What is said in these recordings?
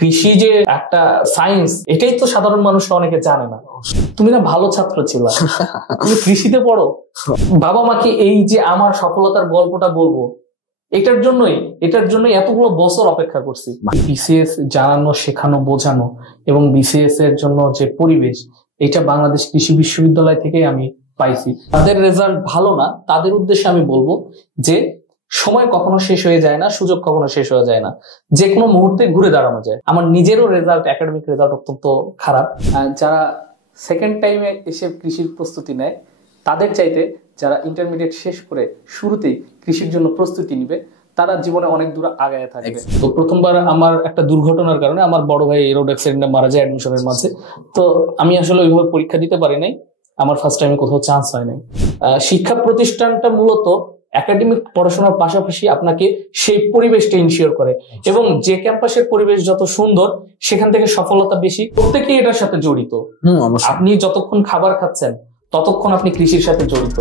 কৃষি যে একটা সায়েন্স, এটাই তো সাধারণ মানুষ অনেকে জানে না। তুমি না ভালো ছাত্র ছিল, তুমি কৃষিতে পড়ো। বাবা মাকে এই যে আমার সফলতার গল্পটা বলবো, এটার জন্যই এতগুলো বছর অপেক্ষা করছি। বিসিএস জানানো, শেখানো, বোঝানো এবং বিসিএস এর জন্য যে পরিবেশ, এটা বাংলাদেশ কৃষি বিশ্ববিদ্যালয় থেকে আমি পাইছি। তাদের রেজাল্ট ভালো না, তাদের উদ্দেশ্যে আমি বলবো যে সময় কখনো শেষ হয়ে যায় না, সুযোগ কখনো শেষ হয়ে যায় না, যে কোনো মুহূর্তে ঘুরে দাঁড়ানো যায়। আমার নিজেরও রেজাল্ট, একাডেমিক রেজাল্ট অত্যন্ত খারাপ। যারা সেকেন্ড টাইমে এসে কৃষির প্রস্তুতি নেয়, তাদের চাইতে যারা ইন্টারমিডিয়েট শেষ করে শুরুতেই কৃষির জন্য প্রস্তুতি নিবে, তারা জীবনে অনেক দূর আগায় থাকবে। তো প্রথমবার আমার একটা দুর্ঘটনার কারণে আমার বড় ভাই রোড অ্যাক্সিডেন্টে মারা যায় অ্যাডমিশনের মাঝে। তো আমি আসলে ওইভাবে পরীক্ষা দিতে পারি নাই, আমার ফার্স্ট টাইমে কোথাও চান্স হয় নাই। শিক্ষা প্রতিষ্ঠানটা মূলত একাডেমিক পড়াশোনার পাশাপাশি আপনাকে সেই পরিবেশটা ইনশিওর করে, এবং যে ক্যাম্পাসের পরিবেশ যত সুন্দর, সেখান থেকে সফলতা বেশি। প্রত্যেকেই এটার সাথে জড়িত। আপনি যতক্ষণ খাবার খাচ্ছেন, ততক্ষণ আপনি কৃষির সাথে জড়িত।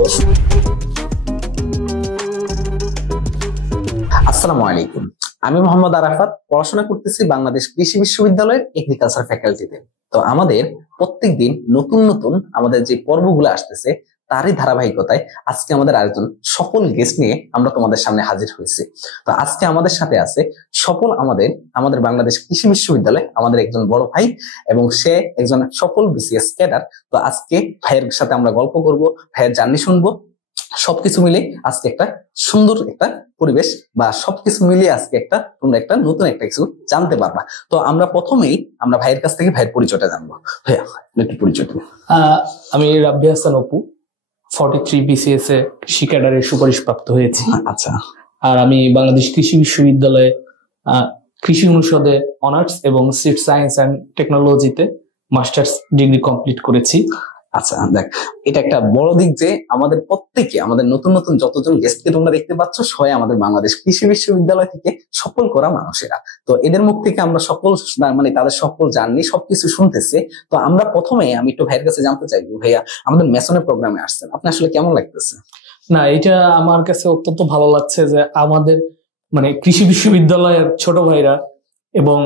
আসসালামু আলাইকুম, আমি মোহাম্মদ আরাফাত, পড়াশোনা করতেছি বাংলাদেশ কৃষি বিশ্ববিদ্যালয়ের এগ্রিকালচার ফ্যাকাল্টিতে। তো আমাদের প্রত্যেকদিন নতুন নতুন আমাদের যে পর্বগুলো আসতেছে, তারই ধারাবাহিকতায় আজকে আমাদের আয়োজন সকল গেস্ট নিয়ে আমরা তোমাদের সামনে হাজির হয়েছি। তো আজকে আমাদের সাথে আছে সকল আমাদের বাংলাদেশ কৃষি বিশ্ববিদ্যালয় আমাদের একজন বড় ভাই, এবং সে একজন সকল বিসিএস ক্যাডার। তো আজকে ভাইয়ের সাথে আমরা গল্প করব, ভাইয়ের জার্নি শুনবো। সবকিছু মিলে আজকে একটা সুন্দর একটা পরিবেশ, বা সবকিছু মিলিয়ে আজকে তোমরা একটা নতুন একটা কিছু জানতে পারবা। তো আমরা প্রথমেই আমরা ভাইয়ের কাছ থেকে ভাইয়ের পরিচয়টা জানবো। ভাইয়া একটু পরিচয় দিন। আমি রাব্বি হাসান অপু, 43 বিসিএস এ কৃষি ক্যাডারের সুপারিশ প্রাপ্ত হয়েছি। আচ্ছা। আর আমি বাংলাদেশ কৃষি বিশ্ববিদ্যালয়ে কৃষি অনুষদে অনার্স এবং সিড সায়েন্স অ্যান্ড টেকনোলজিতে মাস্টার্স ডিগ্রি কমপ্লিট করেছি। আচ্ছা, দেখ, এটা একটা বড় দিক যে আমাদের প্রত্যেকে, আমাদের নতুন নতুন যতজন গেস্টকে তোমরা দেখতে পাচ্ছ, সবাই আমাদের বাংলাদেশ কৃষি বিশ্ববিদ্যালয় থেকে সফল করা মানুষেরা। তো এদের মুখ থেকে আমরা সকল তাদের সফল জার্নি সবকিছু শুনতেছে। তো আমরা প্রথমে আমি একটু ভাইয়ের কাছে জানতে চাইবো, ভাইয়া আমাদের মেসনের প্রোগ্রামে আসছেন, আপনি আসলে কেমন লাগতেছে? না, এটা আমার কাছে অত্যন্ত ভালো লাগছে যে আমাদের কৃষি বিশ্ববিদ্যালয়ের ছোট ভাইরা এবং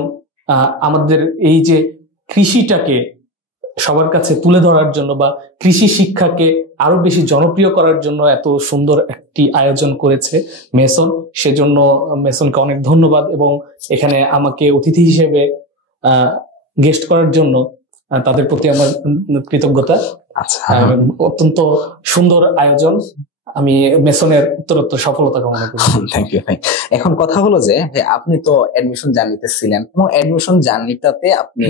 আমাদের এই যে কৃষিটাকে সবার কাছে তুলে ধরার জন্য বা কৃষি শিক্ষাকে আরো বেশি জনপ্রিয় করার জন্য এত সুন্দর একটি আয়োজন করেছে মেসন। সেজন্য মেসনকে অনেক ধন্যবাদ, এবং এখানে আমাকে অতিথি হিসেবে গেস্ট করার জন্য তাদের প্রতি আমার কৃতজ্ঞতা। আচ্ছা, অত্যন্ত সুন্দর আয়োজন। আমি মেসনের উত্তরোত্তর সফলতা কামনা করি। Thank you. এখন কথা হলো যে আপনি তো অ্যাডমিশন জার্নিতে ছিলেন, এবং অ্যাডমিশন জার্নিটাতে আপনি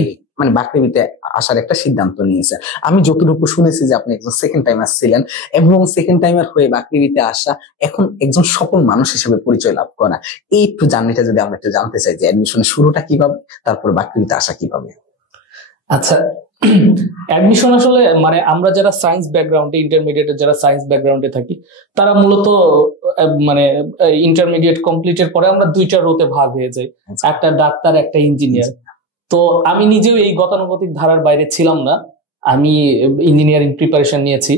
বাকৃবিতে আসার একটা সিদ্ধান্ত নিয়েছেন। আমি যতটুকু শুনেছি যে আপনি একজন সেকেন্ড টাইমার ছিলেন, এবং সেকেন্ড টাইমার হয়ে বাকৃবিতে আসা, এখন একজন সফল মানুষ হিসেবে পরিচয় লাভ করা। এই একটু জার্নিটা যদি আমরা একটু জানতে চাই, যে অ্যাডমিশনের শুরুটা কিভাবে, তারপর বাকৃবিতে আসা কিভাবে? আচ্ছা, অ্যাডমিশন আসলে আমরা যারা সায়েন্স ব্যাকগ্রাউন্ডে, ইন্টারমিডিয়েটের যারা সায়েন্স ব্যাকগ্রাউন্ডে থাকি, তারা মূলত ইন্টারমিডিয়েট কমপ্লিটের পরে আমরা দুইটা রোতে ভাগ হয়ে যাই, একটা ডাক্তার, একটা ইঞ্জিনিয়ার। তো আমি নিজেও এই গতানুগতিক ধারার বাইরে ছিলাম না, আমি ইঞ্জিনিয়ারিং প্রিপারেশন নিয়েছি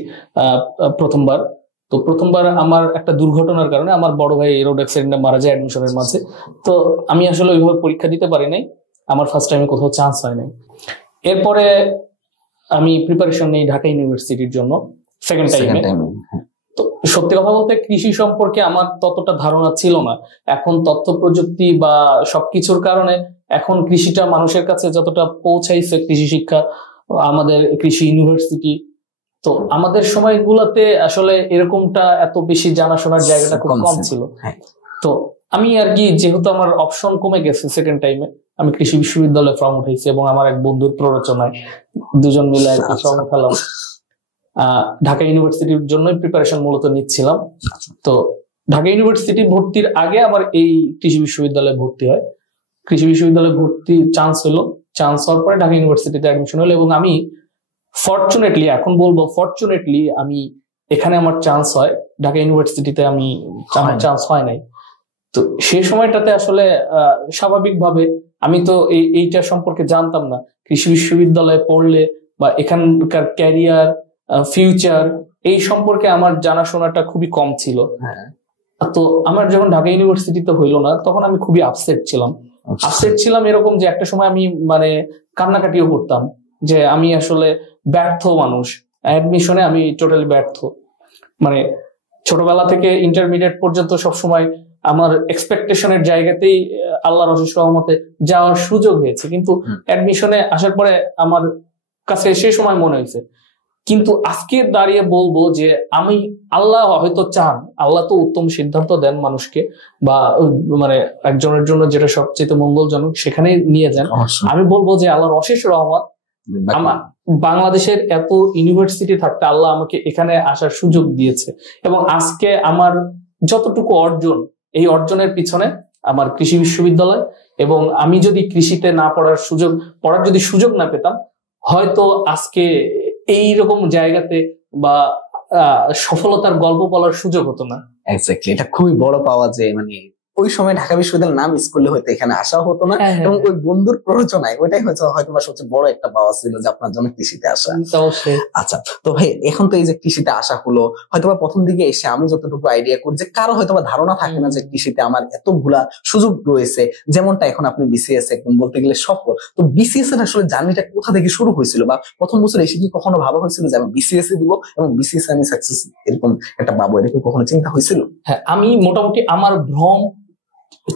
প্রথমবার। তো প্রথমবার আমার একটা দুর্ঘটনার কারণে আমার বড় ভাই রোড অ্যাক্সিডেন্টে মারা যায় অ্যাডমিশনের মাঝে। তো আমি আসলে ওইভাবে পরীক্ষা দিতে পারি নাই, আমার ফার্স্ট টাইমে কোথাও চান্স হয় নাই। এরপরে আমি প্রিপারেশন নেই ঢাকা ইউনিভার্সিটির জন্য সেকেন্ড টাইমে। তো সত্যি কথা বলতে কৃষি সম্পর্কে আমার ততটা ধারণা ছিল না। এখন তথ্য প্রযুক্তি বা সবকিছুর কারণে এখন কৃষিটা মানুষের কাছে যতটা পৌঁছাইছে, কৃষি শিক্ষা, আমাদের কৃষি ইউনিভার্সিটি, তো আমাদের সময়গুলোতে আসলে এরকমটা এত বেশি জানাশোনার জায়গাটা খুব কম ছিল। তো আমি আর কি, যেহেতু আমার অপশন কমে গেছে সেকেন্ড টাইমে, আমি কৃষি বিশ্ববিদ্যালয়ে ফর্ম উঠেছি, এবং আমার এক বন্ধুর প্ররোচনায় দুজন মিলে ফর্ম উঠালাম। ঢাকা ইউনিভার্সিটির জন্যই প্রিপারেশন মূলত নিচ্ছিলাম। তো ঢাকা ইউনিভার্সিটি ভর্তির আগে আবার এই কৃষি বিশ্ববিদ্যালয়ে ভর্তি হয়। কৃষি বিশ্ববিদ্যালয়ে ভর্তি চান্স হওয়ার পরে ঢাকা ইউনিভার্সিটিতে অ্যাডমিশন হলো, এবং আমি ফরচুনেটলি, এখন বলবো ফরচুনেটলি, আমি এখানে আমার চান্স হয়। ঢাকা ইউনিভার্সিটিতে আমার চান্স হয় নাই। তো সেই সময়টাতে আসলে স্বাভাবিকভাবে আমি তো এইটা সম্পর্কে জানতাম না। কৃষি বিশ্ববিদ্যালয়ে পড়লে বা এখানকার ক্যারিয়ার, ফিউচার, এই সম্পর্কে আমার জানাশোনাটা খুবই কম ছিল। তো আমার যখন ঢাকা ইউনিভার্সিটিতে হইলো না, তখন আমি খুবই আপসেট ছিলাম। আপসেট ছিলাম এরকম যে একটা সময় আমি মানে কান্নাকাটিও করতাম যে আমি আসলে ব্যর্থ মানুষ, অ্যাডমিশনে আমি টোটালি ব্যর্থ। মানে ছোটবেলা থেকে ইন্টারমিডিয়েট পর্যন্ত সবসময় আমার এক্সপেকটেশনের জায়গাতেই আল্লাহর অশেষ রহমতে যাওয়ার সুযোগ হয়েছে, কিন্তু অ্যাডমিশনে আসার পরে আমার কাছে সেই সময় মনে হয়েছে। কিন্তু আজকে দাঁড়িয়ে বলবো যে আমি, আল্লাহ হয়তো চান, আল্লাহ তো উত্তম সিদ্ধান্ত দেন মানুষকে, বা মানে একজনের জন্য যেটা সবচেয়ে মঙ্গলজনক সেখানে নিয়ে যান। আমি বলবো যে আল্লাহর অশেষ রহমত, আমার বাংলাদেশের এত ইউনিভার্সিটি থাকতে আল্লাহ আমাকে এখানে আসার সুযোগ দিয়েছে, এবং আজকে আমার যতটুকু অর্জন, এই অর্জনের পিছনে আমার কৃষি বিশ্ববিদ্যালয়। এবং আমি যদি কৃষিতে না পড়ার যদি সুযোগ না পেতাম, হয়তো আজকে এইরকম জায়গাতে বা সফলতার গল্প বলার সুযোগ হতো না। এক্স্যাক্টলি, এটা খুবই বড় পাওয়া যে মানে ওই সময় ঢাকা বিশ্ববিদ্যালয়ের নাম স্কুলে হয়তো এখানে আসা হতো না, এবং ওই বন্ধুর প্ররোচনায় ওইটাই হয়তো সবচেয়ে বড় একটা পাওয়া ছিল যে আপনার জন্য কৃষিতে আসা। আচ্ছা, তো ভাই এখন তো এই যে কৃষিতে আসা হলো, হয়তো প্রথম দিকে এসে আমি যতটুকু আইডিয়া করি যে কারো হয়তো ধারণা থাকে না যে কৃষিতে আমার এতগুলা সুযোগ রয়েছে, যেমনটা এখন আপনি বিসিএস একদম বলতে গেলে সফল। তো বিসিএস এর আসলে জার্নিটা কোথা থেকে শুরু হয়েছিল, বা প্রথম বছর এসে কি কখনো ভাবা হয়েছিল যে আমি বিসিএস দিব এবং বিসিএস আমি সাকসেস এরকম একটা পাবো, এরকম কখনো চিন্তা হয়েছিল? হ্যাঁ, আমি মোটামুটি আমার ভ্রম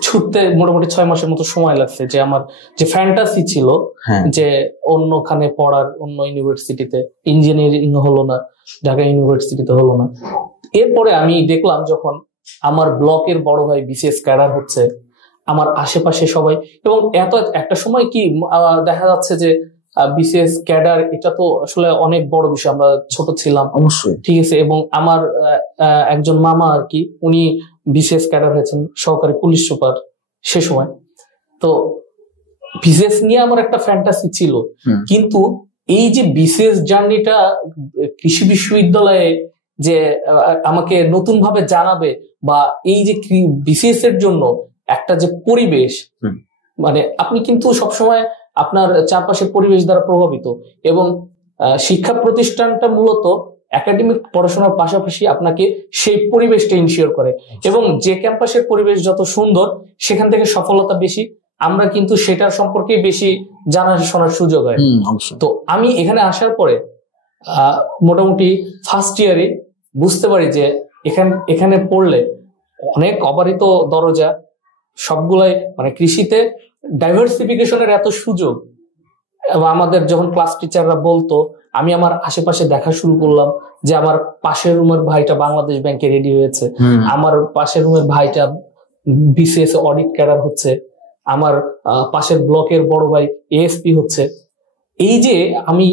ছুটতে মোটামুটি 6 মাসের মতো সময় লাগছে। যে আমার যে ফ্যান্টাসি ছিল যে অন্যখানে পড়ার, অন্য ইউনিভার্সিটিতে, ইঞ্জিনিয়ারিং হলো না, ঢাকা ইউনিভার্সিটিতে হলো না। এরপরে আমি দেখলাম যখন আমার ব্লকের বড় ভাই বিসিএস ক্যাডার হচ্ছে, আমার আশেপাশে সবাই, এবং এত একটা সময় কি দেখা যাচ্ছে যে বিসিএস ক্যাডার এটা তো আসলে অনেক বড় বিষয়, আমরা ছোট ছিলাম অবশ্যই, ঠিক আছে। এবং আমার একজন মামা আর কি, উনি বিসিএস ক্যাডার হয়েছেন, সহকারী পুলিশ সুপার সে সময়। তো বিসিএস নিয়ে আমার একটা ফ্যান্টাসি ছিল, কিন্তু এই যে বিসিএস জার্নিটা কৃষি বিশ্ববিদ্যালয়ে যে আমাকে নতুন ভাবে জানাবে, বা এই যে বিসিএস এর জন্য একটা যে পরিবেশ, মানে আপনি কিন্তু সবসময় আপনার চারপাশের পরিবেশ দ্বারা প্রভাবিত, এবং শিক্ষা প্রতিষ্ঠানটা মূলত একাডেমিক পড়াশোনার পাশাপাশি আপনাকে সেই পরিবেশটা ইনশিওর করে, এবং যে ক্যাম্পাসের পরিবেশ যত সুন্দর সেখান থেকে সফলতা বেশি, আমরা কিন্তু সেটার সম্পর্কে বেশি জানা শোনার সুযোগ হয়। তো আমি এখানে আসার পরে মোটামুটি ফার্স্ট ইয়ারে বুঝতে পারি যে এখানে পড়লে অনেক অবারিত দরজা, সবগুলাই মানে কৃষিতে ডাইভার্সিফিকেশনের এত সুযোগ। এবং আমাদের যখন ক্লাস টিচাররা বলতো, আমি আমার আশেপাশে দেখা শুরু করলাম যে আমার পাশের রুমের ভাইটা বাংলাদেশ ব্যাংকে রেডি হয়েছে, আমার পাশের রুমের ভাইটা বিসিএস অডিট ক্যাডার হচ্ছে, আমার পাশের ব্লকের বড় ভাই এএসপি হচ্ছে। এই যে আমি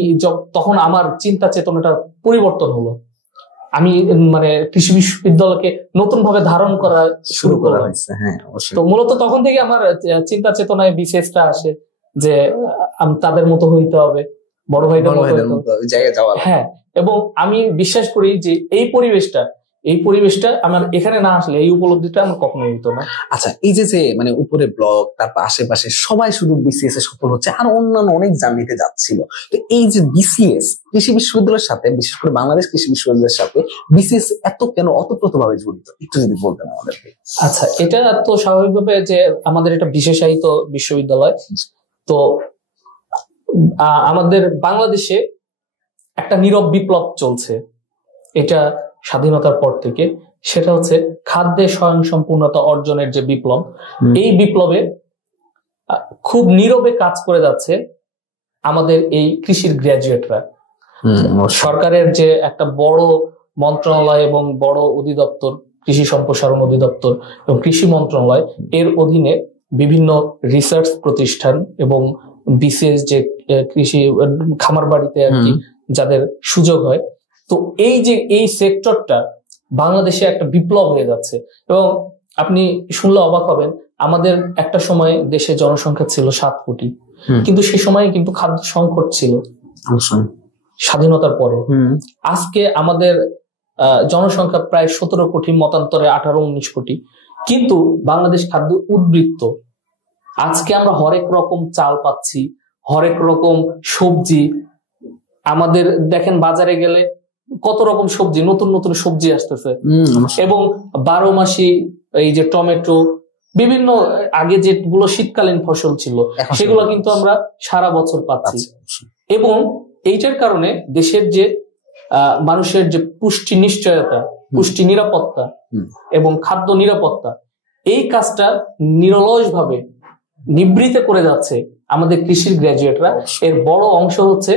তখন আমার চিন্তা চেতনাটা পরিবর্তন হলো, আমি মানে কৃষি বিশ্ববিদ্যালয়কে নতুন ভাবে ধারণ করা শুরু করা হয়েছে। তো মূলত তখন থেকে আমার চিন্তা চেতনায় বিসিএসটা আসে যে তাদের মতো হইতে হবে, বড় ভাইদের মতো জায়গায় যাওয়া। হ্যাঁ, এবং আমি বিশ্বাস করি যে এই পরিবেশটা আমার এখানে না আসলে এই উপলব্ধিটা আমার কখনোই হতো না। আচ্ছা, এই যে মানে উপরে ব্লক, তারপর আশেপাশে সবাই শুধু বিসিএস এ সফল হচ্ছে, আর অন্যান্য অনেক জার্নিতে যাচ্ছিল, তো এই যে বিসিএস কৃষি বিশ্ববিদ্যালয়ের সাথে, বিশেষ করে বাংলাদেশ কৃষি বিশ্ববিদ্যালয়ের সাথে বিসিএস এত কেন অতপ্রতভাবে জড়িত, একটু যদি বলতেন আমাদেরকে। আচ্ছা, এটা তো স্বাভাবিকভাবে যে আমাদের এটা বিশেষায়িত বিশ্ববিদ্যালয়, তো আমাদের বাংলাদেশে একটা নীরব বিপ্লব চলছে এটা স্বাধীনতার পর থেকে, সেটা হচ্ছে খাদ্যে স্বয়ংসম্পূর্ণতা অর্জনের যে বিপ্লব। এই বিপ্লবে খুব নীরবে কাজ করে যাচ্ছে আমাদের এই কৃষির গ্র্যাজুয়েটরা। সরকারের যে একটা বড় মন্ত্রণালয় এবং বড় অধিদপ্তর, কৃষি সম্প্রসারণ অধিদপ্তর এবং কৃষি মন্ত্রণালয়, এর অধীনে বিভিন্ন রিসার্চ প্রতিষ্ঠান এবং বিসিএস যে কৃষি খামার বাড়িতে আর কি যাদের সুযোগ হয়, তো এই যে এই সেক্টরটা বাংলাদেশে একটা বিপ্লব হয়ে যাচ্ছে। এবং আপনি শুনলে অবাক হবেন, আমাদের একটা সময় দেশে জনসংখ্যা ছিল 7 কোটি, কিন্তু সে সময় কিন্তু খাদ্য সংকট ছিল স্বাধীনতার পরে। আজকে আমাদের জনসংখ্যা প্রায় 17 কোটি, মতান্তরে 18-19 কোটি, কিন্তু বাংলাদেশ খাদ্য উদ্বৃত্ত। আজকে আমরা হরেক রকম চাল পাচ্ছি, হরেক রকম সবজি। আমাদের দেখেন বাজারে গেলে কত রকম সবজি, নতুন নতুন সবজি আসতেছে, এবং 12 মাসি এই যে টমেটো, বিভিন্ন আগে যেগুলো শীতকালীন ফসল ছিল সেগুলো কিন্তু আমরা সারা বছর পাচ্ছি। এবং এইটার কারণে দেশের যে মানুষের যে পুষ্টি নিশ্চয়তা, পুষ্টি নিরাপত্তা এবং খাদ্য নিরাপত্তা, এই কাজটা নিরলসভাবে নিবৃত করে যাচ্ছে আমাদের কৃষির গ্রাজুয়েটরা। এর বড় অংশ হচ্ছে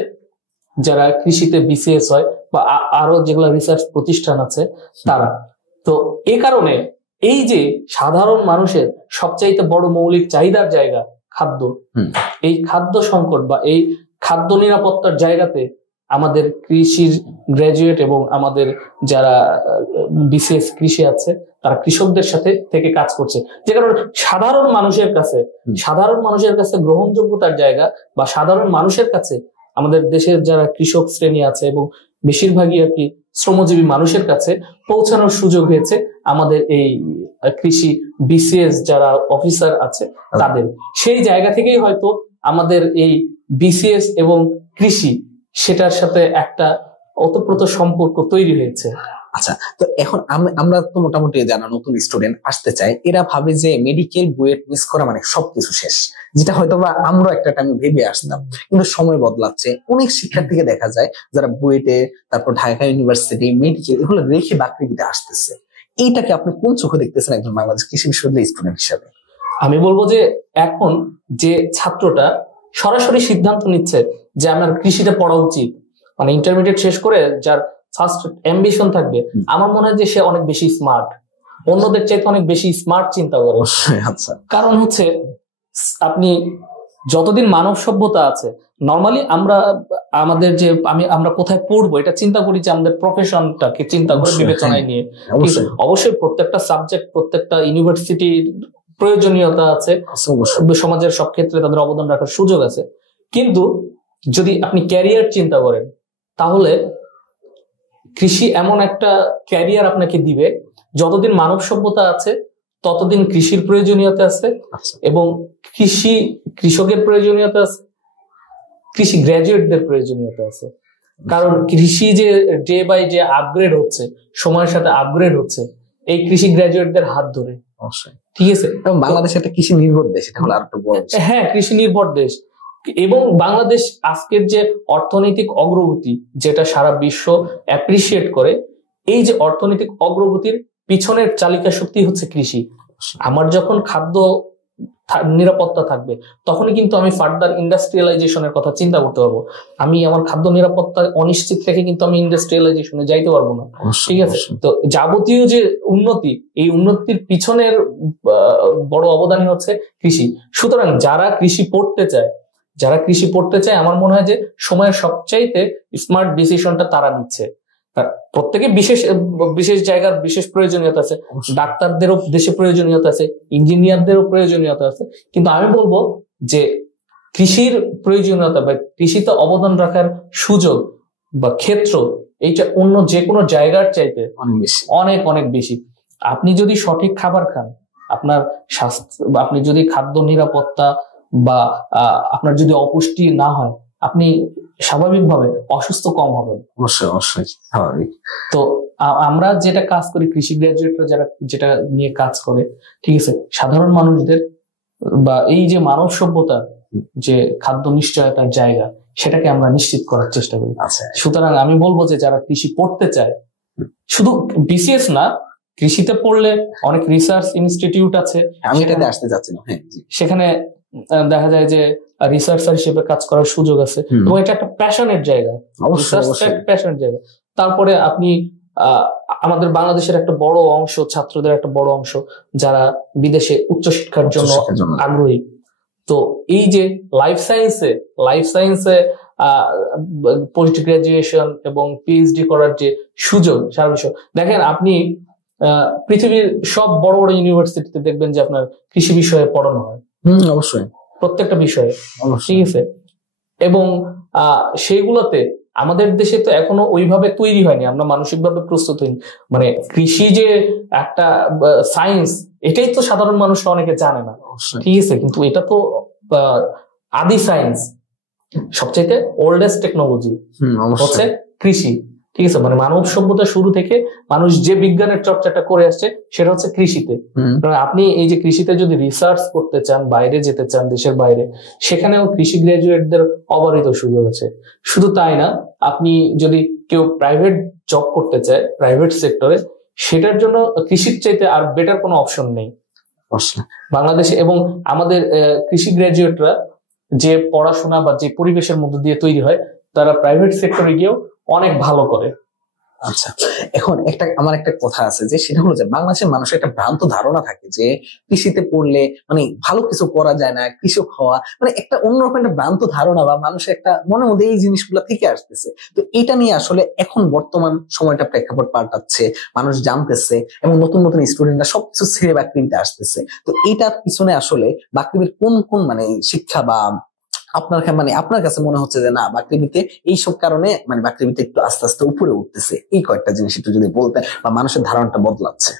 যারা কৃষিতে বিসিএস হয় বা আরো যেগুলো রিসার্চ প্রতিষ্ঠান আছে তারা। তো এই কারণে এই যে সাধারণ মানুষের সবচাইতে বড় মৌলিক চাহিদার জায়গা খাদ্য, এই খাদ্য সংকট বা এই খাদ্য নিরাপত্তার জায়গাতে আমাদের কৃষির গ্রাজুয়েট এবং আমাদের যারা বিসিএস কৃষি আছে তারা কৃষকদের সাথে থেকে কাজ করছে, যে কারণে সাধারণ মানুষের কাছে গ্রহণযোগ্যতার জায়গা বা সাধারণ মানুষের কাছে আমাদের দেশের যারা কৃষক শ্রেণী আছে এবং বেশিরভাগই আর কি শ্রমজীবী মানুষের কাছে পৌঁছানোর সুযোগ হয়েছে আমাদের এই কৃষি বিসিএস যারা অফিসার আছে তাদের। সেই জায়গা থেকেই হয়তো আমাদের এই বিসিএস এবং কৃষি সেটার সাথে একটা ওতপ্রোত সম্পর্ক তৈরি হয়েছে। আচ্ছা, তো এখন আমরা তো মোটামুটি যারা নতুন স্টুডেন্ট আসতে চাই এরা ভাবে যে মেডিকেল বুয়েট মিস করা মানে সবকিছু শেষ, যেটা হয়তো বা আমরা একটা টাইমে ভেবে আসতাম। কিন্তু সময় বদলাচ্ছে, অনেক শিক্ষার্থীকে দেখা যায় যারা বুয়েটে, তারপর ঢাকা ইউনিভার্সিটি, মেডিকেল এগুলো রেখে বাকৃবিতে আসতেছে। এইটাকে আপনি কোন চোখে দেখতেছেন একজন বাংলাদেশ কৃষি বিশ্ববিদ্যালয়ের স্টুডেন্ট হিসাবে? আমি বলবো যে এখন যে ছাত্রটা সরাসরি সিদ্ধান্ত নিচ্ছে যে আমার কৃষিতে পড়া উচিত, মানে ইন্টারমিডিয়েট শেষ করে যার ফার্স্ট অ্যাম্বিশন থাকবে, আমার মনে হয় যে সে অনেক বেশি স্মার্ট, অন্যদের চাইতে অনেক বেশি স্মার্ট চিন্তা করে। আচ্ছা, কারণ হচ্ছে আপনি যতদিন মানব সভ্যতা আছে, নর্মালি আমাদের যে আমরা কোথায় পড়বো এটা চিন্তা করি যে আমাদের প্রফেশনটাকে চিন্তা করে বিবেচনায় নিয়ে। অবশ্যই প্রত্যেকটা সাবজেক্ট, প্রত্যেকটা ইউনিভার্সিটির প্রয়োজনীয়তা আছে, সমাজের সব ক্ষেত্রে তাদের অবদান রাখার সুযোগ আছে। কিন্তু যদি আপনি ক্যারিয়ার চিন্তা করেন তাহলে কৃষি এমন একটা ক্যারিয়ার আপনাকে দিবে, যতদিন মানব সভ্যতা আছে ততদিন কৃষির প্রয়োজনীয়তা আছে এবং কৃষকের প্রয়োজনীয়তা আছে, কৃষি গ্রাজুয়েটদের প্রয়োজনীয়তা আছে। কারণ কৃষি যে ডে বাই ডে আপগ্রেড হচ্ছে, সময়ের সাথে আপগ্রেড হচ্ছে এই কৃষি গ্রাজুয়েটদের হাত ধরে। ঠিক আছে, এবং বাংলাদেশ একটা কৃষি নির্ভর দেশ, এটা হলো আরেকটা বড়। হ্যাঁ, কৃষি নির্ভর দেশ। এবং বাংলাদেশ আজকের যে অর্থনৈতিক অগ্রগতি যেটা সারা বিশ্ব অ্যাপ্রিসিয়েট করে, এই যে অর্থনৈতিক অগ্রগতির পিছনের চালিকা শক্তি হচ্ছে কৃষি। আমার যখন খাদ্য নিরাপত্তা থাকবে তখনই কিন্তু আমি ফার্দার ইন্ডাস্ট্রিয়ালাইজেশনের কথা চিন্তা করতে পারবো। আমি আমার খাদ্য নিরাপত্তা অনিশ্চিত থেকে কিন্তু আমি ইন্ডাস্ট্রিয়ালাইজেশনে যাইতে পারবো না। ঠিক আছে, তো যাবতীয় যে উন্নতি, এই উন্নতির পিছনের বড় অবদানই হচ্ছে কৃষি। সুতরাং যারা কৃষি পড়তে চায় আমার মনে হয় যে সময়ের সবচাইতে স্মার্ট ডিসিশনটা তারা নিচ্ছে। প্রত্যেকে বিশেষ জায়গার বিশেষ প্রয়োজনীয়তা আছে, ডাক্তারদেরও দেশে প্রয়োজনীয়তা আছে, ইঞ্জিনিয়ারদেরও প্রয়োজনীয়তা আছে। কিন্তু আমি বলবো যে কৃষির প্রয়োজনীয়তা বা কৃষিতে অবদান রাখার সুযোগ বা ক্ষেত্র এইটা অন্য যে কোনো জায়গার চাইতে অনেক অনেক বেশি। আপনি যদি সঠিক খাবার খান, আপনার স্বাস্থ্য, আপনি যদি খাদ্য নিরাপত্তা বা আপনার যদি অপুষ্টি না হয়, আপনি স্বাভাবিকভাবে অসুস্থ কম হবেন। অবশ্যই স্বাভাবিক। তো আমরা যেটা কাজ করি, কৃষি গ্রাজুয়েটরা যারা যেটা নিয়ে কাজ করে, ঠিক আছে, সাধারণ মানুষদের বা এই যে মানব সভ্যতা যে খাদ্য নিশ্চয়তার জায়গা, সেটাকে আমরা নিশ্চিত করার চেষ্টা করি। সুতরাং আমি বলবো যে যারা কৃষি পড়তে চায়, শুধু বিসিএস না, কৃষিতে পড়লে অনেক রিসার্চ ইনস্টিটিউট আছে, আমি এটাতে আসতে যাচ্ছি না, সেখানে দেখা যায় যে রিসার্চার হিসেবে কাজ করার সুযোগ আছে এবং এটা একটা প্যাশনের জায়গা, প্যাশনের জায়গা। তারপরে আপনি আমাদের বাংলাদেশের একটা বড় অংশ, ছাত্রদের একটা বড় অংশ যারা বিদেশে উচ্চশিক্ষার জন্য আগ্রহী। তো এই যে লাইফ সায়েন্সে পোস্ট গ্রাজুয়েশন এবং পিএইচডি করার যে সুযোগ সারা বিশ্ব, দেখেন আপনি পৃথিবীর সব বড় বড় ইউনিভার্সিটিতে দেখবেন যে আপনার কৃষি বিষয়ে পড়ানো হয়। অবশ্যই, প্রত্যেকটা বিষয়ে, ঠিক আছে। এবং সেইগুলোতে আমাদের দেশে তো এখনো ওইভাবে তৈরি হয়নি, আমরা মানসিকভাবে প্রস্তুত হইনি। মানে কৃষি যে একটা সায়েন্স, এটাই তো সাধারণ মানুষরা অনেকে জানে না, ঠিক আছে। কিন্তু এটা তো আদি সায়েন্স, সবচেয়ে ওল্ডেস্ট টেকনোলজি হচ্ছে কৃষি। ঠিক আছে, মানে মানব সভ্যতা শুরু থেকে মানুষ যে বিজ্ঞানের চর্চাটা করে আসছে সেটা হচ্ছে কৃষিতে। আপনি এই যে কৃষিতে যদি রিসার্চ করতে চান, বাইরে যেতে চান, দেশের বাইরে, সেখানেও কৃষি গ্রাজুয়েটদের অবারিত সুযোগ আছে। শুধু তাই না, আপনি যদি কেউ প্রাইভেট জব করতে চায় প্রাইভেট সেক্টরে, সেটার জন্য কৃষির চাইতে আর বেটার কোনো অপশন নেই বাংলাদেশে। এবং আমাদের কৃষি গ্রাজুয়েটরা যে পড়াশোনা বা যে পরিবেশের মধ্যে দিয়ে তৈরি হয়, তারা প্রাইভেট সেক্টরে গিয়েও অনেক ভালো করে। আচ্ছা, এখন আমার একটা কথা আছে যে সেটা হলো যে বাংলাদেশের মানুষের একটা ভ্রান্ত ধারণা থাকে যে কৃষিতে পড়লে মানে ভালো কিছু করা যায় না, কৃষক হওয়া মানে একটা অন্যরকম একটা ভ্রান্ত ধারণা বা মানুষের একটা মনের মধ্যে এই জিনিসগুলো থেকে আসতেছে। তো এটা নিয়ে আসলে এখন বর্তমান সময়টা প্রেক্ষাপট পাল্টাচ্ছে, মানুষ জানতেছে এবং নতুন নতুন স্টুডেন্টরা সবকিছু ছেড়ে বাকৃবিতে আসতেছে। তো এটার পিছনে আসলে বাকৃবির কোন কোন মানে শিক্ষা বা আপনার কাছে মনে হচ্ছে যে না বাকৃবিতে এইসব কারণে মানে বাকৃবিতে একটু আস্তে আস্তে উপরে উঠতেছে, এই কয়েকটা জিনিস একটু যদি বলতেন বা মানুষের ধারণাটা বদলাচ্ছে?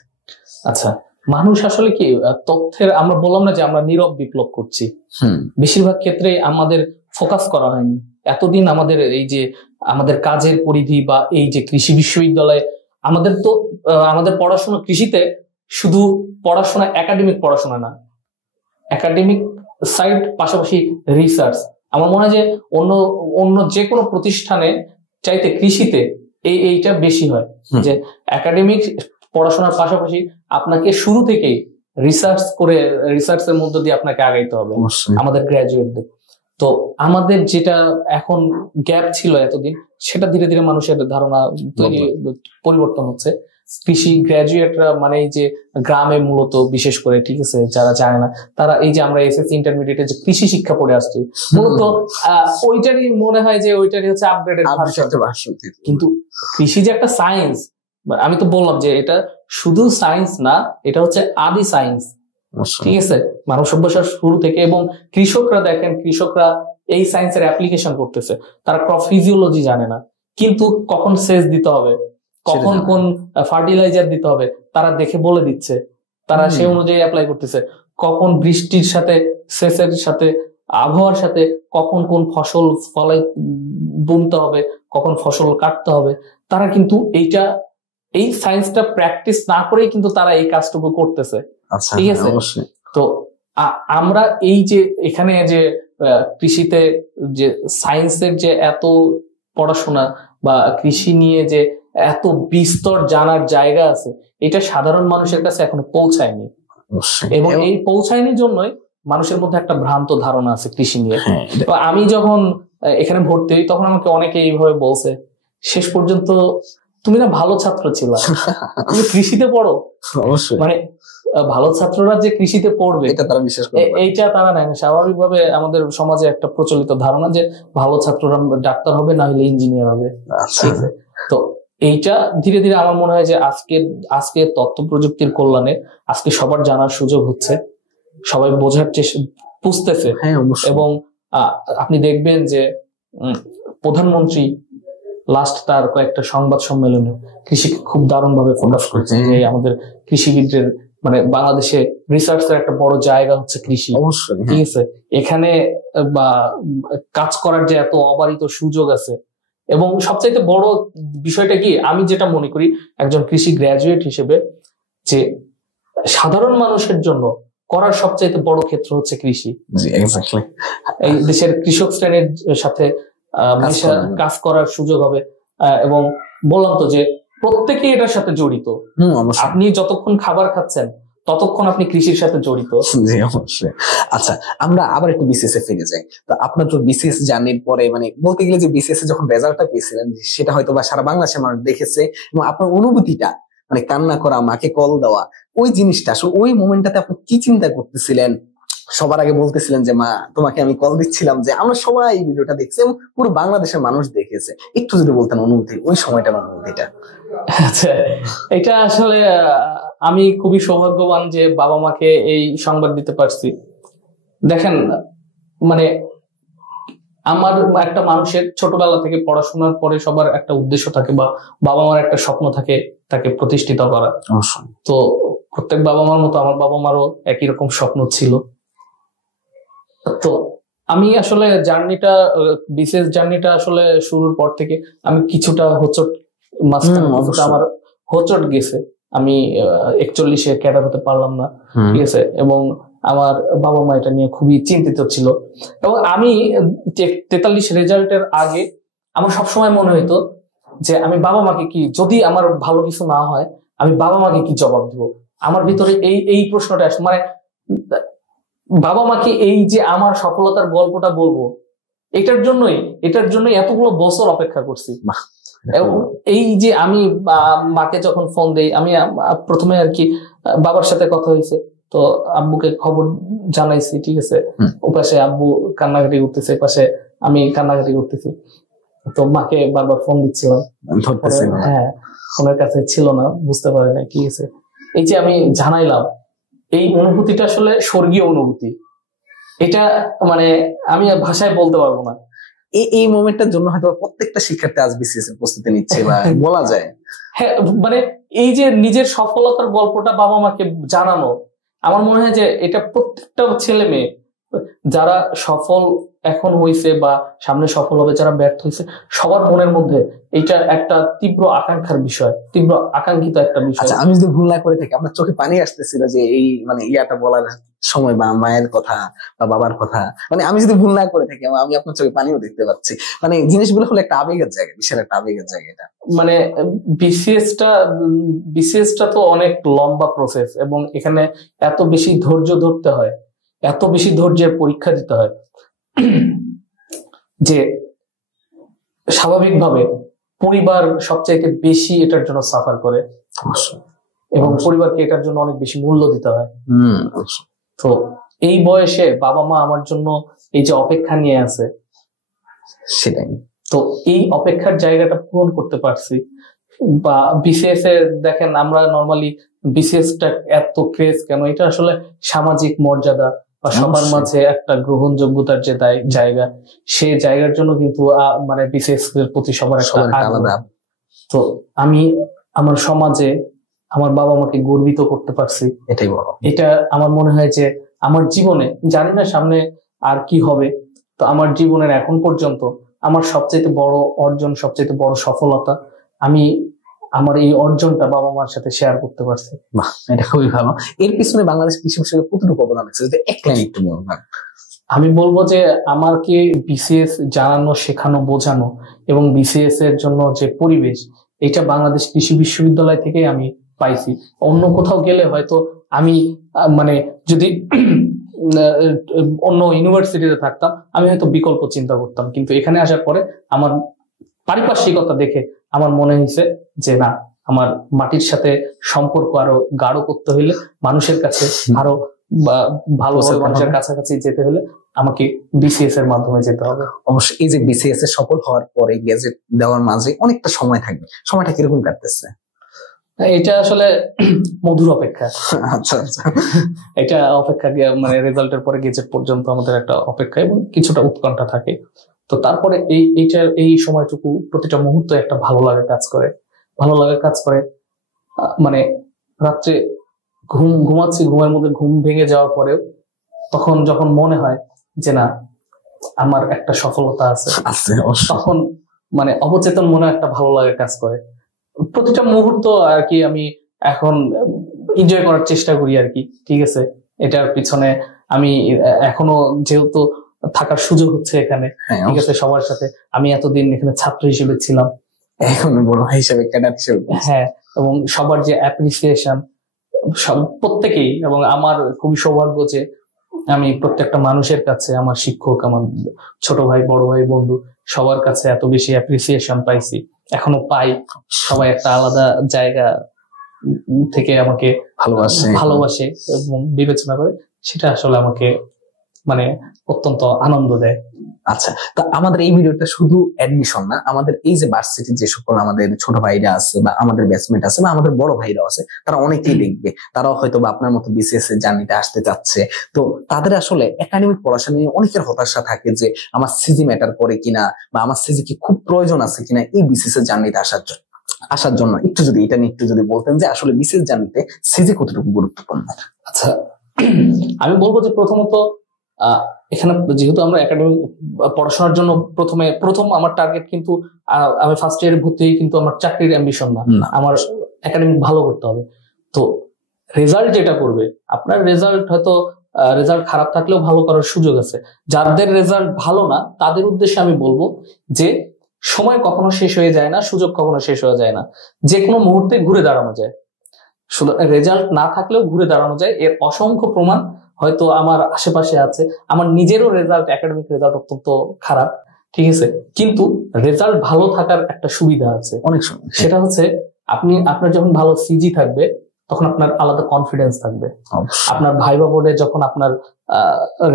আচ্ছা, মানুষ আসলে কি তথ্যের, আমরা বললাম না যে আমরা নীরব বিপ্লব করছি, বেশিরভাগ ক্ষেত্রে আমাদের ফোকাস করা হয়নি এতদিন। আমাদের এই যে আমাদের কাজের পরিধি বা এই যে কৃষি বিশ্ববিদ্যালয়ে আমাদের পড়াশোনা কৃষিতে শুধু পড়াশোনা, একাডেমিক পড়াশোনা না, একাডেমিক সাইড পাশাপাশি রিসার্চ। আমার মনে হয় যে অন্য যে কোনো প্রতিষ্ঠানে চাইতে কৃষিতে এইটা বেশি হয়, যে একাডেমিক পড়াশোনার পাশাপাশি আপনাকে শুরু থেকেই রিসার্চের মধ্য দিয়ে আপনাকে আগাইতে হবে আমাদের গ্রাজুয়েটদের। তো আমাদের যেটা এখন গ্যাপ ছিল এতদিন, সেটা ধীরে ধীরে মানুষের ধারণা পরিবর্তন হচ্ছে। কৃষি গ্রাজুয়েটরা মানে এই যে গ্রামে মূলত বিশেষ করে, ঠিক আছে, যারা জানে না, তারা এই যে আমরা এসএসসি ইন্টারমিডিয়েটে যে কৃষি শিক্ষা পড়ে আসছি, মূলত ওইটারই মনে হয় যে ওইটারই হচ্ছে আপডেটেড ভার্সন। কিন্তু কৃষি যে একটা সায়েন্স, আমি তো বললাম যে এটা শুধু সায়েন্স না, এটা হচ্ছে আদি সায়েন্স, ঠিক আছে, মানব সভ্যতার শুরু থেকে। এবং কৃষকরা দেখেন, কৃষকরা এই সায়েন্সের অ্যাপ্লিকেশন করতেছে। তারা ক্রপ ফিজিওলজি জানে না, কিন্তু কখন সেচ দিতে হবে, কখন কোন ফার্টিলাইজার দিতে হবে, তারা দেখে বলে দিচ্ছে, তারা সেই অনুযায়ী অ্যাপ্লাই করতেছে। কখন বৃষ্টির সাথে, সেচের সাথে, আবহাওয়ার সাথে কখন কোন ফসল বুনতে হবে, কখন ফসল কাটতে হবে, তারা কিন্তু এই সায়েন্সটা প্র্যাকটিস না করেই কিন্তু তারা এই কাজটুকু করতেছে, ঠিক আছে। তো আমরা এই যে এখানে যে কৃষিতে যে সায়েন্সের যে এত পড়াশোনা বা কৃষি নিয়ে যে এত বিস্তর জানার জায়গা আছে, এটা সাধারণ মানুষের কাছে এখনো পৌঁছায়নি। এবং এই পৌঁছায়নি জন্যই মানুষের মধ্যে একটা ভ্রান্ত ধারণা আছে কৃষি নিয়ে। আমি যখন এখানে ভর্তি হই, তখন আমাকে অনেকে এইভাবে বলছে, শেষ পর্যন্ত তুমি না ভালো ছাত্র ছিল, তুমি কৃষিতে পড়ো। অবশ্যই, মানে ভালো ছাত্ররা যে কৃষিতে পড়বে এটা তারা বিশ্বাস করে, এইটা তারা নেয় না। স্বাভাবিকভাবে আমাদের সমাজে একটা প্রচলিত ধারণা যে ভালো ছাত্ররা ডাক্তার হবে, না হলে ইঞ্জিনিয়ার হবে, ঠিক আছে। তো এইটা ধীরে ধীরে আমার মনে হয় যে আজকে তথ্য প্রযুক্তির কল্যাণে আজকে সবার জানার সুযোগ হচ্ছে, সবাই বোঝার বুঝতেছে। এবং আপনি দেখবেন যে প্রধানমন্ত্রী লাস্ট তার কয়েকটা সংবাদ সম্মেলনে কৃষিকে খুব দারুণ ভাবে ফোকাস করছে, যে আমাদের কৃষিবিদদের মানে বাংলাদেশে রিসার্চের একটা বড় জায়গা হচ্ছে কৃষি, অবশ্যই, ঠিক আছে। এখানে বা কাজ করার যে এত অবারিত সুযোগ আছে। এবং সবচাইতে বড় বিষয়টা কি, আমি যেটা মনে করি একজন কৃষি গ্রাজুয়েট হিসেবে, যে সাধারণ মানুষের জন্য করার সবচাইতে বড় ক্ষেত্র হচ্ছে কৃষি। এই দেশের কৃষক শ্রেণীর সাথে কাজ করার সুযোগ হবে। এবং বললাম তো যে প্রত্যেকেই এটার সাথে জড়িত। আপনি যতক্ষণ খাবার খাচ্ছেন ততক্ষণ আপনি কৃষির সাথে জড়িত। জি অবশ্যই। আচ্ছা, আমরা আবার একটু বিসিএস এ ফিরে যাই। তো আপনার তো বিসিএস জার্নির পরে মানে বলতে গেলে যে বিসিএস এ যখন রেজাল্টটা পেয়েছিলেন, সেটা হয়তো বা সারা বাংলাদেশের মানুষ দেখেছে, এবং আপনার অনুভূতিটা মানে কান্না করা, মাকে কল দেওয়া, ওই জিনিসটা আসলে ওই মোমেন্টটাতে আপনি কি চিন্তা করতেছিলেন? সবার আগে বলতেছিলেন যে মা তোমাকে আমি কল দিচ্ছিলাম, যে আমরা সবাই এই ভিডিওটা দেখছি এবং পুরো বাংলাদেশের মানুষ দেখেছে, একটু যদি বলতেন অনুভূতি, ওই সময়টার অনুভূতিটা। আচ্ছা, এটা আসলে আমি খুবই সৌভাগ্যবান যে বাবা মাকে এই সংবাদ দিতে পারছি। দেখেন, মানে আমার একটা মানুষের ছোটবেলা থেকে পড়াশোনার পরে সবার একটা উদ্দেশ্য থাকে, বা বাবা মার একটা স্বপ্ন থাকে তাকে প্রতিষ্ঠিত করা। তো প্রত্যেক বাবা মার মতো আমার বাবা মারও একই রকম স্বপ্ন ছিল। তো আমি আসলে বিশেষ জার্নিটা আসলে শুরুর পর থেকে আমি কিছুটা মাঝখানে আমার হোঁচট গেছে, আমি 41-এ ক্যাডার হতে পারলাম না, ঠিক আছে, এবং আমার বাবা মা এটা নিয়ে খুবই চিন্তিত ছিল। এবং আমি 43 রেজাল্টের আগে আমার সবসময় মনে হইতো যে আমি বাবা মাকে কি, যদি আমার ভালো কিছু না হয় আমি বাবা মাকে কি জবাব দিব। আমার ভিতরে এই প্রশ্নটা আসে, মানে বাবা মাকে এই যে আমার সফলতার গল্পটা বলবো, এটার জন্যই এতগুলো বছর অপেক্ষা করছি। এবং এই যে আমি মাকে যখন ফোন দেই, আমি প্রথমে আর কি বাবার সাথে কথা হয়েছে, তো আব্বুকে খবর জানাইছি, ঠিক আছে, ওপাশে আব্বু কান্নাকাটি করতেছে, পাশে আমি কান্নাকাটি করতেছি, তো মাকে বারবার ফোন দিচ্ছিলাম, হ্যাঁ ফোনের কাছে ছিল না, বুঝতে পারে না কি আছে। এই যে আমি জানাইলাম, এই অনুভূতিটা আসলে স্বর্গীয় অনুভূতি, এটা মানে আমি ভাষায় বলতে পারবো না। এই মোমেন্টটার জন্য হয়তো প্রত্যেকটা শিক্ষার্থী আজ বিসিএস এর প্রস্তুতি নিচ্ছে বা বলা যায়। হ্যাঁ, মানে এই যে নিজের সফলতার গল্পটা বাবা মাকে জানানো, আমার মনে হয় যে এটা প্রত্যেকটা ছেলে মেয়ে যারা সফল এখন হয়েছে বা সামনে সফল হবে, যারা ব্যর্থ হয়েছে, সবার মনের মধ্যে এটা একটা তীব্র আকাঙ্ক্ষার বিষয়, তীব্র আকাঙ্ক্ষিত একটা বিষয়। আচ্ছা, আমি যদি ভুল না করে থাকি, আপনার চোখে পানি আসতেছিল যে এই মানে ইয়াটা বলার সময়, বা মায়ের কথা বা বাবার কথা, মানে আমি যদি ভুল না করে থাকি, আমি আপনার চোখে পানিও দেখতে পাচ্ছি। মানে জিনিসগুলো হলো একটা আবেগের জায়গা, বিশাল একটা আবেগের জায়গা এটা। মানে বিসিএসটা তো অনেক লম্বা প্রসেস, এবং এখানে এত বেশি ধৈর্য ধরতে হয়, এত বেশি ধৈর্যের পরীক্ষা দিতে হয় যে স্বাভাবিকভাবে পরিবার সবচাইতে বেশি এটার জন্য সাফার করে, এবং পরিবারকে এটার জন্য অনেক বেশি মূল্য দিতে হয়। তো এই বয়সে বাবা মা আমার জন্য এই যে অপেক্ষা নিয়ে আছে, সেটাই, তো এই অপেক্ষার জায়গাটা পূরণ করতে পারছি। বা বিসিএস এ দেখেন, আমরা নর্মালি বিসিএসটা এত ক্রেজ কেন, এটা আসলে সামাজিক মর্যাদা বা সবার মাঝে একটা গ্রহণযোগ্যতার যে জায়গা, সে জায়গার জন্য কিন্তু মানে বিসিএস এর প্রতি সবার একটা আলাদা। তো আমি আমার সমাজে আমার বাবা মাকে গর্বিত করতে পারছি, এটাই বড়। এটা আমার মনে হয় যে আমার জীবনে, জানি না সামনে আর কি হবে, তো আমার জীবনের এখন পর্যন্ত আমার সবচেয়ে বড় অর্জন, সবচেয়ে বড় সফলতা, আমি আমার এই অর্জনটা বাবা মার সাথে শেয়ার করতে পারছি। বাহ, এটা খুবই ভালো। এর পিছনে বাংলাদেশ কৃষি বিশ্ববিদ্যালয় কতটুকু অবদান আছে, যদি এক লাইন একটু বলবেন। আমি বলবো যে আমাকে বিসিএস জানানো, শেখানো, বোঝানো এবং বিসিএস এর জন্য যে পরিবেশ, এটা বাংলাদেশ কৃষি বিশ্ববিদ্যালয় থেকে আমি পাইছি। অন্য কোথাও গেলে হয়তো আমি মানে যদি অন্য ইউনিভার্সিটিতে থাকতাম, আমি হয়তো বিকল্প চিন্তা করতাম, কিন্তু এখানে আসার পরে আমার পারিপার্শ্বিকতা দেখে আমার মনে হয়েছে যে না, আমার মাটির সাথে সম্পর্ক আরো গাঢ় করতে হইলে, মানুষের কাছে আরো ভালো মানুষের কাছাকাছি যেতে হলে আমাকে বিসিএস এর মাধ্যমে যেতে হবে। অবশ্যই এই যে বিসিএস এর সফল হওয়ার পরে গেজেট দেওয়ার মাঝে অনেকটা সময় থাকবে, সময়টা কিরকম কাটতেছে? এটা আসলে মধুর অপেক্ষা। আচ্ছা আচ্ছা, এটা অপেক্ষা, মানে রেজাল্টের পরে গেজেট পর্যন্ত আমাদের একটা অপেক্ষা এবং কিছুটা উৎকণ্ঠা থাকে। তো তারপরে এই সময়টুকু, প্রতিটা মুহূর্তে একটা ভালো লাগা কাজ করে। মানে রাত্রে ঘুমাচ্ছি, ঘুমের মধ্যে ঘুম ভেঙে যাওয়ার পরেও তখন যখন মনে হয় যে না, আমার একটা সফলতা আছে, তখন মানে অবচেতন মনে একটা ভালো লাগা কাজ করে। প্রতিটা মুহূর্ত আর কি আমি এখন এনজয় করার চেষ্টা করি আর কি, ঠিক আছে। এটার পিছনে আমি এখনো যেহেতু থাকার সুযোগ হচ্ছে এখানে, ঠিক আছে, সবার সাথে। আমি এতদিন এখানে ছাত্র হিসেবে ছিলাম, এখন বড় হিসেবে, ক্যাডার হিসেবে, হ্যাঁ, এবং সবার যে অ্যাপ্রিসিয়েশন প্রত্যেকেই, এবং আমার খুবই সৌভাগ্য যে আমি প্রত্যেকটা মানুষের কাছে, আমার শিক্ষক, আমার ছোট ভাই, বড় ভাই, বন্ধু, সবার কাছে এত বেশি অ্যাপ্রিসিয়েশন পাইছি, এখনো পাই। সবাই একটা আলাদা জায়গা থেকে আমাকে ভালোবাসে এবং বিবেচনা করে, সেটা আসলে আমাকে মানে অত্যন্ত আনন্দ দেয়। আচ্ছা, তো আমাদের এই ভিডিওটা শুধু অ্যাডমিশন না, আমাদের এই যে ভার্সিটির যে সকল আমাদের ছোট ভাইরা আছে বা আমাদের ব্যাচমেট আছে বা আমাদের বড় ভাইরা আছে, তারা অনেকেই দেখবে, তারাও হয়তো বা আপনার মতো বিসিএস এর জার্নিতে আসতে চাচ্ছে। তো তাদের আসলে একাডেমিক পড়াশোনা নিয়ে অনেকের হতাশা থাকে যে আমার সিজি ম্যাটার করে কিনা, বা আমার সিজি কি খুব প্রয়োজন আছে কিনা এই বিসিএস এর জার্নিতে আসার জন্য একটু যদি এটা নিয়ে একটু যদি বলতেন যে আসলে বিসিএস জার্নিতে সিজি কতটুকু গুরুত্বপূর্ণ। আচ্ছা, আমি বলবো যে প্রথমত এখানে যেহেতু আমরা একাডেমিক পড়াশোনার জন্য প্রথম আমার টার্গেট কিন্তু আমি ফার্স্ট ইয়ারে ভর্তি হই, কিন্তু আমার চাকরির অ্যাম্বিশন না, আমার একাডেমিক ভালো করতে হবে। তো রেজাল্ট যেটা করবে, আপনার রেজাল্ট হয়তো রেজাল্ট খারাপ থাকলেও ভালো করার সুযোগ আছে। যাদের রেজাল্ট ভালো না তাদের উদ্দেশ্যে আমি বলবো যে সময় কখনো শেষ হয়ে যায় না, সুযোগ কখনো শেষ হয়ে যায় না, যে কোনো মুহূর্তে ঘুরে দাঁড়ানো যায়। শুধু রেজাল্ট না থাকলেও ঘুরে দাঁড়ানো যায়, এর অসংখ্য প্রমাণ হয়তো আমার আশেপাশে আছে। আমার নিজেরও রেজাল্ট, একাডেমিক রেজাল্ট অত্যন্ত খারাপ, ঠিক আছে, কিন্তু রেজাল্ট ভালো থাকার একটা সুবিধা আছে অনেক সময়, সেটা হচ্ছে আপনার যখন ভালো সিজি থাকবে তখন আপনার আলাদা কনফিডেন্স থাকবে। আপনার ভাইবা বোর্ডে যখন আপনার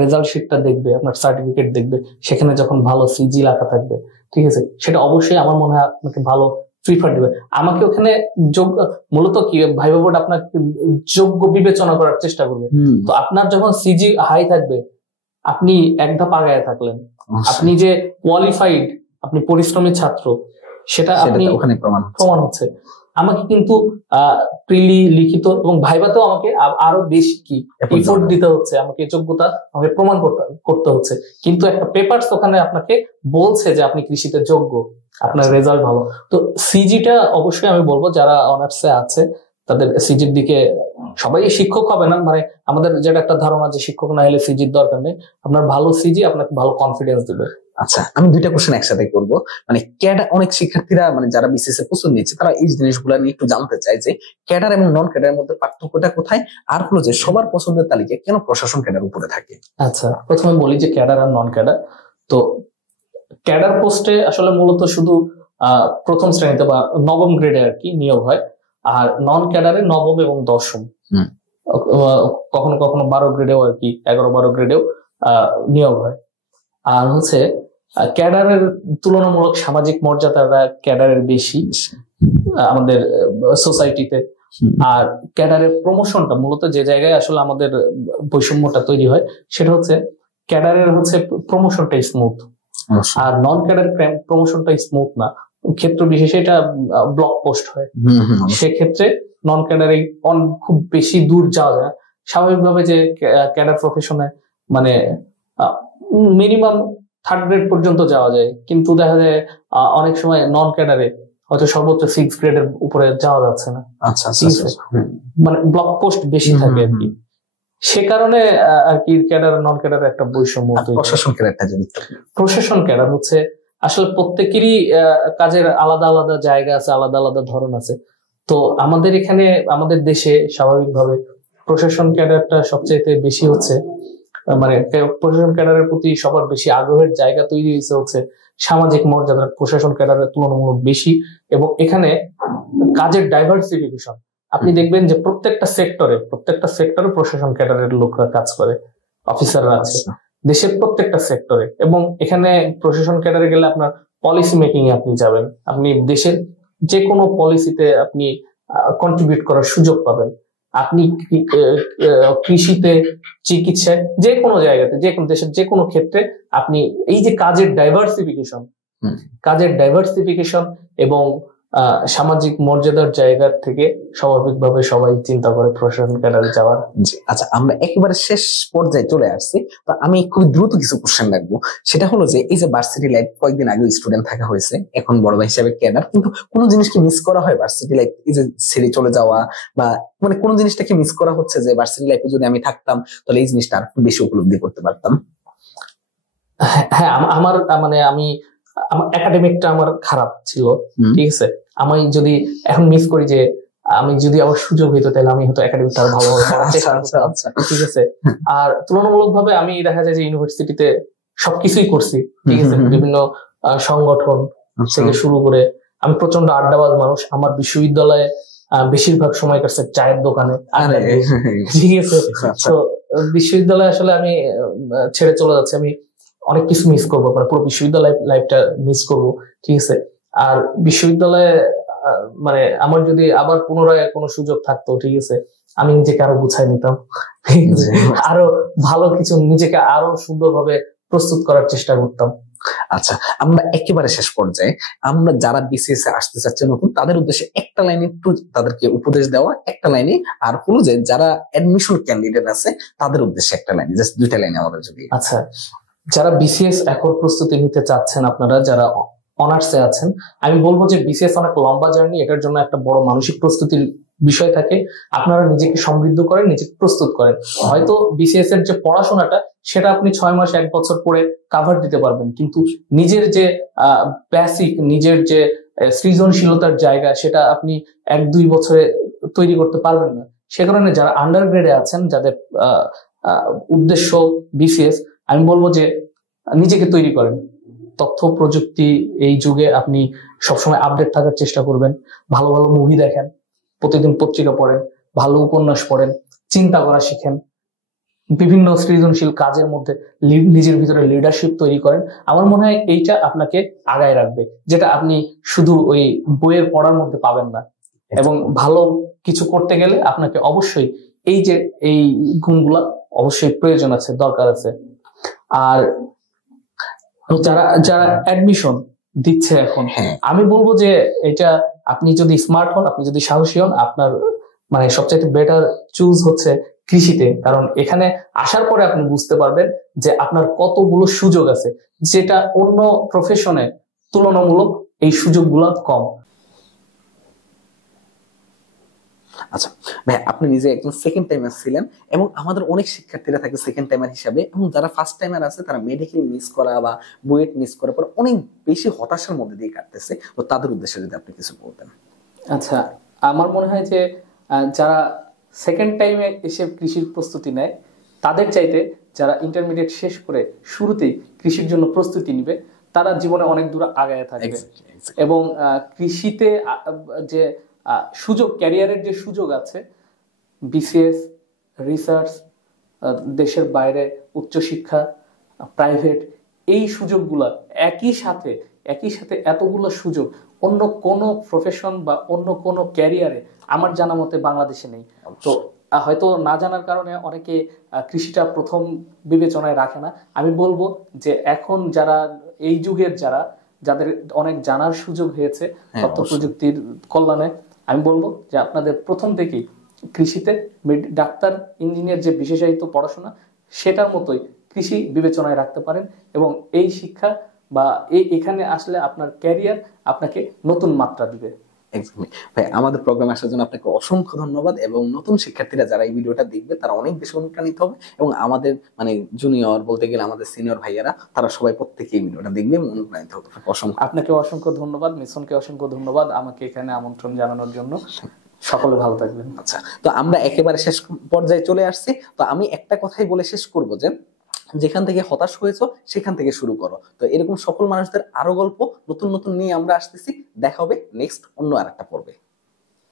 রেজাল্ট শিটটা দেখবে, আপনার সার্টিফিকেট দেখবে, সেখানে যখন ভালো সিজি লেখা থাকবে, ঠিক আছে, সেটা অবশ্যই আমার মনে হয় আপনাকে ভালো প্রিফার দিবে। আমাকে ওখানে মূলত কি ভাইবা বোর্ড আপনার যোগ্য বিবেচনা করার চেষ্টা করবে। তো আপনার যখন সিজি হাই থাকবে, আপনি এক ধাপ আগায় থাকলেন, আপনি যে কোয়ালিফাইড, আপনি পরিশ্রমী ছাত্র, সেটা আপনি ওখানে প্রমাণ হচ্ছে। আমাকে কিন্তু প্রিলি, লিখিত এবং ভাইভাতেও আমাকে আরো বেশি কি এফোর্ট দিতে হচ্ছে, আমাকে যোগ্যতা আমাকে প্রমাণ করতে হচ্ছে। কিন্তু একটা পেপারস ওখানে আপনাকে বলছে যে আপনি কৃষিতে যোগ্য, আপনার রেজাল্ট ভালো। তো সিজিটা অবশ্যই আমি বলবো যারা অনার্সে আছে তাদের সিজির দিকে, সবাই শিক্ষক হবে না, মানে আমাদের যেটা একটা ধারণা যে শিক্ষক না হলে সিজির দরকার নেই, আপনার ভালো সিজি আপনাকে ভালো কনফিডেন্স দেবে। আচ্ছা, আমি দুইটা কোশ্চেন একসাথে করব। মানে ক্যাডার, অনেক শিক্ষার্থীরা মানে যারা বিসিএস এর প্রস্তুতি নিচ্ছে তারা এই জিনিসগুলো নিয়ে একটু জানতে চায় যে ক্যাডার এবং নন ক্যাডারের মধ্যে পার্থক্যটা কোথায়, আর হলো যে সবার পছন্দের তালিকায় কেন প্রশাসন ক্যাডার উপরে থাকে। আচ্ছা, প্রথমে বলি যে ক্যাডার আর নন ক্যাডার। তো ক্যাডার পোস্টে আসলে মূলত শুধু প্রথম শ্রেণীতে বা নবম গ্রেডে আর কি নিয়োগ হয়, আর নন ক্যাডারে নবম এবং দশম, কখনো কখনো 12 গ্রেডেও আর কি 11-12 গ্রেডেও নিয়োগ হয়। আর হচ্ছে ক্যাডারের তুলনামূলক সামাজিক মর্যাদাটা ক্যাডারের বেশি আমাদের সোসাইটিতে। আর ক্যাডারের প্রমোশনটা মূলত যে জায়গায় আসলে আমাদের বৈষম্যটা তৈরি হয় সেটা হচ্ছে ক্যাডারের হচ্ছে প্রমোশনটা স্মুথ, আর নন ক্যাডার প্রমোশনটা স্মুথ না, ক্ষেত্র বিশেষে এটা ব্লক পোস্ট হয়। সেক্ষেত্রে নন ক্যাডারে খুব বেশি দূর যাওয়া যায়। স্বাভাবিকভাবে যে ক্যাডার প্রফেশনে মানে মিনিমাম 3rd গ্রেড পর্যন্ত যাওয়া যায়, কিন্তু দেখা যায় অনেক সময় নন ক্যাডারে হয়তো সর্বোচ্চ 6 গ্রেডের উপরে যাওয়া যাচ্ছে না। আচ্ছা, মানে ব্লক পোস্ট বেশি থাকে আর কি, সে কারণে আর কি ক্যাডার নন ক্যাডার একটা বৈষম্য। প্রশাসন ক্যাডার হচ্ছে আসলে প্রত্যেকেরই কাজের আলাদা আলাদা জায়গা আছে, আলাদা আলাদা ধরন আছে। তো আমাদের এখানে আমাদের দেশে স্বাভাবিকভাবে প্রশাসন ক্যাডারটা সবচেয়ে বেশি হচ্ছে, মানে প্রশাসন ক্যাডারের প্রতি সবার বেশি আগ্রহের জায়গা তৈরি হয়েছে হচ্ছে সামাজিক মর্যাদা প্রশাসন ক্যাডারের তুলনামূলক বেশি। এবং এখানে কাজের ডাইভার্সিফিকেশন, আপনি দেখবেন যে প্রত্যেকটা সেক্টরে প্রশাসন ক্যাডারের লোকরা কাজ করে, অফিসাররা আছে দেশের প্রত্যেকটা সেক্টরে। এবং এখানে প্রশাসন ক্যাডারে গেলে আপনার পলিসি মেকিং এ আপনি যাবেন, আপনি দেশের যে কোনো পলিসিতে আপনি কন্ট্রিবিউট করার সুযোগ পাবেন। আপনি কৃষিতে, চিকিৎসায়, যে কোনো জায়গাতে, যে কোনো দেশের যে কোনো ক্ষেত্রে আপনি এই যে কাজের ডাইভার্সিফিকেশন এবং সামাজিক মর্যাদার জায়গা থেকে স্বাভাবিকভাবে সবাই চিন্তা করে প্রশাসন ক্যাডারে যাওয়ার। আচ্ছা, আমরা একেবারে শেষ পর্যায়ে চলে আসছি, তো আমি খুবই দ্রুত কিছু কোশ্চেন রাখবো। সেটা হলো যে এই যে ভার্সিটি লাইফ, কয়েকদিন আগে স্টুডেন্ট থাকা হয়েছে, এখন বড় ভাই হিসেবে ক্যাডার, কিন্তু কোন জিনিসকে মিস করা হয় ভার্সিটি লাইফ, এই যে ছেড়ে চলে যাওয়া, বা মানে কোন জিনিসটাকে মিস করা হচ্ছে যে ভার্সিটি লাইফে যদি আমি থাকতাম তাহলে এই জিনিসটা আর বেশি উপলব্ধি করতে পারতাম। হ্যাঁ, আমার মানে আমার একাডেমিকটা আমার খারাপ ছিল, ঠিক আছে। আমি যদি এখন মিস করি যে আমি যদি আবার সুযোগ হইতো তাহলে আমি হয়তো একাডেমিকটা ভালো ঠিক আছে। আর তুলনামূলক ভাবে আমি দেখা যায় যে ইউনিভার্সিটিতে সবকিছুই করছি, ঠিক আছে, বিভিন্ন সংগঠন থেকে শুরু করে। আমি প্রচন্ড আড্ডাবাজ মানুষ, আমার বিশ্ববিদ্যালয়ে বেশিরভাগ সময় কাটছে চায়ের দোকানে, ঠিক আছে। তো বিশ্ববিদ্যালয়ে আসলে আমি ছেড়ে চলে যাচ্ছি, আমি অনেক কিছু মিস করবো, পুরো বিশ্ববিদ্যালয় লাইফটা মিস করবো, ঠিক আছে। আর বিশ্ববিদ্যালয়ে মানে আমার যদি আবার পুনরায় কোনো সুযোগ থাকতো, ঠিক আছে, আমি নিজেকে আরো গুছাই নিতাম, আরো ভালো কিছু, নিজেকে আরো সুন্দরভাবে প্রস্তুত করার চেষ্টা করতাম। আচ্ছা, আমরা একেবারে শেষ পর্যায়ে আমরা যারা বিসিএস এ আসতে চাচ্ছে নতুন, তাদের উদ্দেশ্যে একটা লাইনে একটু তাদেরকে উপদেশ দেওয়া, একটা লাইনে। আর হলো যে যারা অ্যাডমিশন ক্যান্ডিডেট আছে তাদের উদ্দেশ্যে একটা লাইনে, জাস্ট দুইটা লাইনে আমাদের যদি। আচ্ছা, যারা বিসিএস এখন প্রস্তুতি নিতে চাচ্ছেন, আপনারা যারা অনার্সে আছেন, আমি বলবো যে বিসিএস অনেক লম্বা জার্নি, এটার জন্য একটা বড় মানসিক প্রস্তুতির বিষয় থাকে। আপনারা নিজেকে সমৃদ্ধ করেন, নিজেকে প্রস্তুত করেন। হয়তো বিসিএস এর যে পড়াশোনাটা সেটা আপনি 6 মাস 1 বছর পরে কাভার দিতে পারবেন, কিন্তু নিজের যে বেসিক, নিজের যে সৃজনশীলতার জায়গা, সেটা আপনি 1-2 বছরে তৈরি করতে পারবেন না। সে কারণে যারা আন্ডার গ্রেডে আছেন, যাদের উদ্দেশ্য বিসিএস, আমি বলবো যে নিজেকে তৈরি করেন। তথ্য প্রযুক্তি এই যুগে আপনি সবসময় আপডেট থাকার চেষ্টা করবেন। ভালো ভালো মুভি দেখেন, প্রতিদিন পত্রিকা পড়েন, ভালো উপন্যাস পড়েন, চিন্তা করা শিখেন, বিভিন্ন সৃজনশীল কাজের মধ্যে নিজের ভিতরে লিডারশিপ তৈরি করেন। আমার মনে হয় এইটা আপনাকে আগায় রাখবে, যেটা আপনি শুধু ওই বইয়ের পড়ার মধ্যে পাবেন না। এবং ভালো কিছু করতে গেলে আপনাকে অবশ্যই এই গুণগুলা অবশ্যই প্রয়োজন আছে, দরকার আছে। আর যারা যারা অ্যাডমিশন দিচ্ছে এখন, আমি বলবো যে এটা আপনি যদি স্মার্ট হন, আপনি যদি সাহসী হন, আপনার মানে সবচাইতে বেটার চুজ হচ্ছে কৃষিতে। কারণ এখানে আসার পরে আপনি বুঝতে পারবেন যে আপনার কতগুলো সুযোগ আছে, যেটা অন্য প্রফেশনে তুলনামূলক এই সুযোগগুলো কম। আচ্ছা ভাই, আপনি নিজে একজন সেকেন্ড টাইমার ছিলেন, এবং আমাদের অনেক শিক্ষার্থীরা থাকে সেকেন্ড টাইমার হিসাবে, এবং যারা ফার্স্ট টাইমার আছে তারা মেডিকেল মিস করা বা বুয়েট মিস করার পর অনেক বেশি হতাশার মধ্যে দিয়ে কাটতেছে। তো তাদের উদ্দেশ্যে যদি আপনি কিছু বলতেন। আচ্ছা, আমার মনে হয় যে যারা সেকেন্ড টাইমে এসে কৃষির প্রস্তুতি নেয়, তাদের চাইতে যারা ইন্টারমিডিয়েট শেষ করে শুরুতেই কৃষির জন্য প্রস্তুতি নিবে, তারা জীবনে অনেক দূর আগায় থাকবে। এবং কৃষিতে যে সুযোগ, ক্যারিয়ারের যে সুযোগ আছে, বিসিএস, রিসার্চ, দেশের বাইরে উচ্চশিক্ষা, প্রাইভেট, এই সুযোগগুলা একই সাথে এতগুলো সুযোগ অন্য কোনো প্রফেশন বা অন্য কোনো ক্যারিয়ারে আমার জানা মতে বাংলাদেশে নেই। তো হয়তো না জানার কারণে অনেকে কৃষিটা প্রথম বিবেচনায় রাখে না। আমি বলবো যে এখন যারা এই যুগের যাদের অনেক জানার সুযোগ হয়েছে তথ্য প্রযুক্তির কল্যাণে, আমি বলবো যে আপনাদের প্রথম থেকেই কৃষিতে ডাক্তার, ইঞ্জিনিয়ার যে বিশেষায়িত পড়াশোনা, সেটার মতোই কৃষি বিবেচনায় রাখতে পারেন। এবং এই শিক্ষা বা এখানে আসলে আপনার ক্যারিয়ার আপনাকে নতুন মাত্রা দিবে। ভাই, আমাদের প্রোগ্রামে আসার জন্য আপনাকে অসংখ্য ধন্যবাদ। এবং নতুন শিক্ষার্থীরা যারা এই ভিডিওটা দেখবে তারা অনেক বেশি অনুপ্রাণিত হবে, এবং আমাদের মানে জুনিয়র বলতে গেলে আমাদের সিনিয়র ভাইয়ারা, তারা সবাই প্রত্যেকে এই ভিডিওটা দেখবে এবং অনুপ্রাণিত হবে। আপনাকে অসংখ্য ধন্যবাদ, মিশনকে অসংখ্য ধন্যবাদ আমাকে এখানে আমন্ত্রণ জানানোর জন্য। সকলে ভালো থাকবেন। আচ্ছা, তো আমরা একেবারে শেষ পর্যায়ে চলে আসছি। তো আমি একটা কথাই বলে শেষ করব যে যেখান থেকে হতাশ হয়েছো সেখান থেকে শুরু করো। তো এরকম সকল মানুষদের আরো গল্প নতুন নতুন নিয়ে আমরা আসতেছি। দেখা হবে নেক্সট অন্য আরেকটা পর্বে।